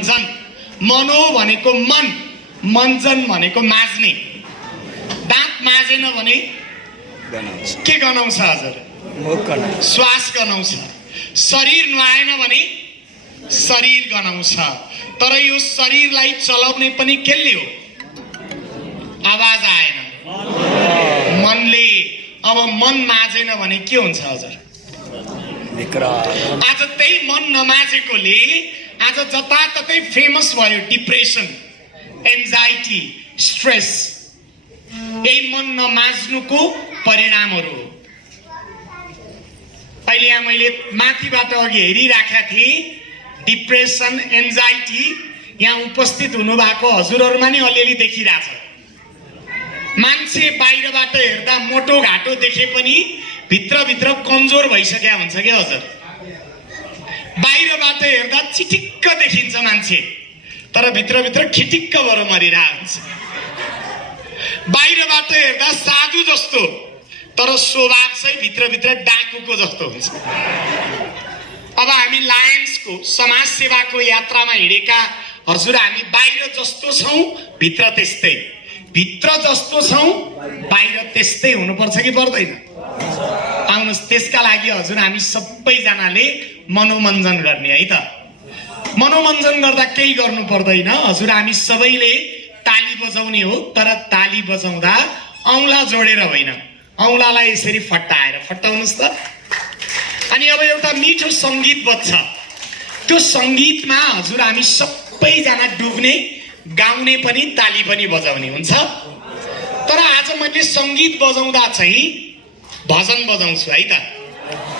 मञ्जन, मनो भनेको मन, मञ्जन भनेको माझ्ने। दाँत माझेन भने के गनाउँछ हजुर? श्वास गनाउँछ। शरीर नुहाएन भने शरीर गनाउँछ। तर यो शरीरलाई चलाउने पनि केले हो? आवाज आएन, मनले। अब मन माझेन भने के हुन्छ हजुर? आज त्यही मन नमाजेकोले आज जताततै फेमस भयो डिप्रेसन, एन्जाइटी, स्ट्रेस। यही मन नमाज्नुको परिणामहरू हो। अहिले यहाँ मैले माथिबाट अघि हेरिराखेका थिएँ, डिप्रेसन, एन्जाइटी यहाँ उपस्थित हुनुभएको हजुरहरूमा नि अलिअलि देखिरहेछ। मान्छे बाहिरबाट हेर्दा मोटो घाटो देखे पनि भित्रभित्र कमजोर भइसक्या हुन्छ क्या हजुर। बाहिरबाट हेर्दा चिटिक्क देखिन्छ मान्छे, तर भित्रभित्र खिटिक्क भएर मरिरहेको हुन्छ। बाहिरबाट हेर्दा साधु जस्तो, तर स्वभाव चाहिँ भित्रभित्र डाकुको जस्तो हुन्छ। अब हामी लायन्सको समाज सेवाको यात्रामा हिँडेका हजुर, हामी बाहिर जस्तो छौँ भित्र त्यस्तै, भित्र जस्तो छौँ बाहिर त्यस्तै हुनुपर्छ कि पर्दैन? आउनुहोस्, त्यसका लागि हजुर हामी सबैजनाले मनोमञ्जन गर्ने है त। मनोमञ्जन गर्दा केही गर्नु पर्दैन हजुर, हामी सबैले ताली बजाउने हो। तर ताली बजाउँदा औँला जोडेर होइन, औँलालाई यसरी फट्टाएर फट्टाउनुहोस् त। अनि अब एउटा मिठो सङ्गीत बज्छ, त्यो सङ्गीतमा हजुर हामी सबैजना डुब्ने, गाउने पनि, ताली पनि बजाउने हुन्छ। तर आज मैले सङ्गीत बजाउँदा चाहिँ भजन बजाउँछु है त,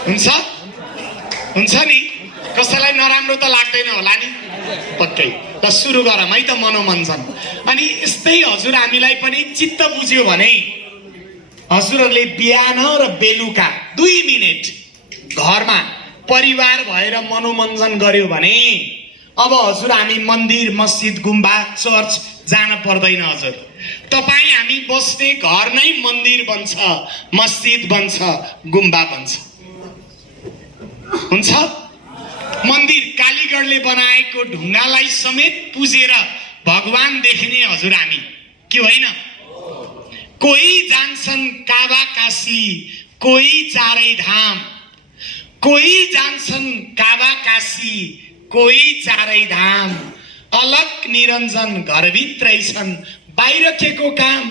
हुन्छ? हुन्छ नि? कसैलाई नराम्रो त लाग्दैन होला नि? पक्कै। त सुरु गरौँ है त मनोमञ्जन। अनि यस्तै हजुर हामीलाई पनि चित्त बुझ्यो भने हजुरहरूले बिहान र बेलुका 2 मिनेट घरमा परिवार भएर मनोमञ्जन गर्यो भने अब हजुर हामी मन्दिर, मस्जिद, गुम्बा, चर्च जान पर्दैन हजुर। तपाईँ हामी बस्ने घर नै मन्दिर बन्छ, मस्जिद बन्छ, गुम्बा बन्छ। हुन्छ? मन्दिर कालीगढले बनाएको ढुङ्गालाई समेत पुजेर भगवान देख्ने हजुर हामी, के होइन? कोही जान्छन् काबा काशी, कोही चारै धाम, कोही जान्छन् काबा काशी, कोही चारै धाम। अलग निरञ्जन घरभित्रै छन्, बाहिर के को काम?